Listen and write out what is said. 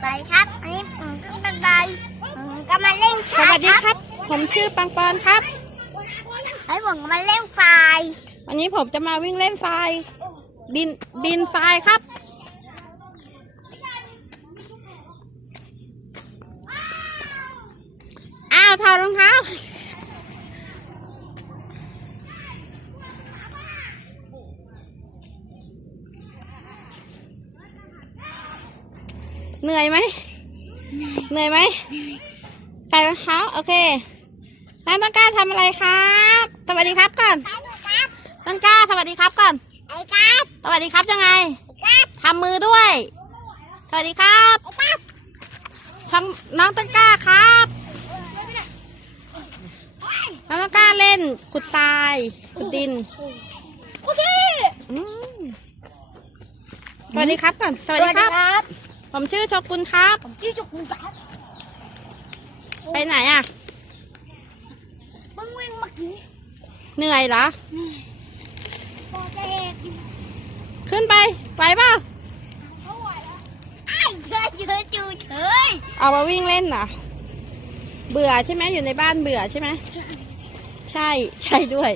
ไปครับ อันนี้ผมก็เป็นไปผมก็มาเล่นสวัสดีครับ ผมชื่อปังปอนครับให้ผมก็มาเล่นไฟวันนี้ผมจะมาวิ่งเล่นทรายดินดินทรายครับ อ้าวถอดรองเท้า เหนื่อยไหมเหนื่อยไหมใส่รองเท้าโอเคน้ำต้นกล้าทำอะไรครับสวัสดีครับก่อนไปหนูครับต้นกล้าสวัสดีครับก่อนไอ้ครับสวัสดีครับยังไงไอ้ครับทำมือด้วย สวัสดีครับไอ้ครับช่องน้องต้นกล้าครับน้องต้นกล้าเล่นขุดทรายขุดดินโอเคอืมสวัสดีครับก่อนสวัสดีครับบ ผมชื่อชกคุณครับ ผมชื่อจุกมึงจ้าไปไหนอะ มึงวิ่งเมื่อกี้เหนื่อยเหรอพอจก่ขึ้นไป ไปป่ะเท่าไหร่อเฉยเฉเฉยเอามาวิ่งเล่นเหรอ เบื่อใช่ไหมอยู่ในบ้านเบื่อใช่ไหม ใช่ ใช่ด้วย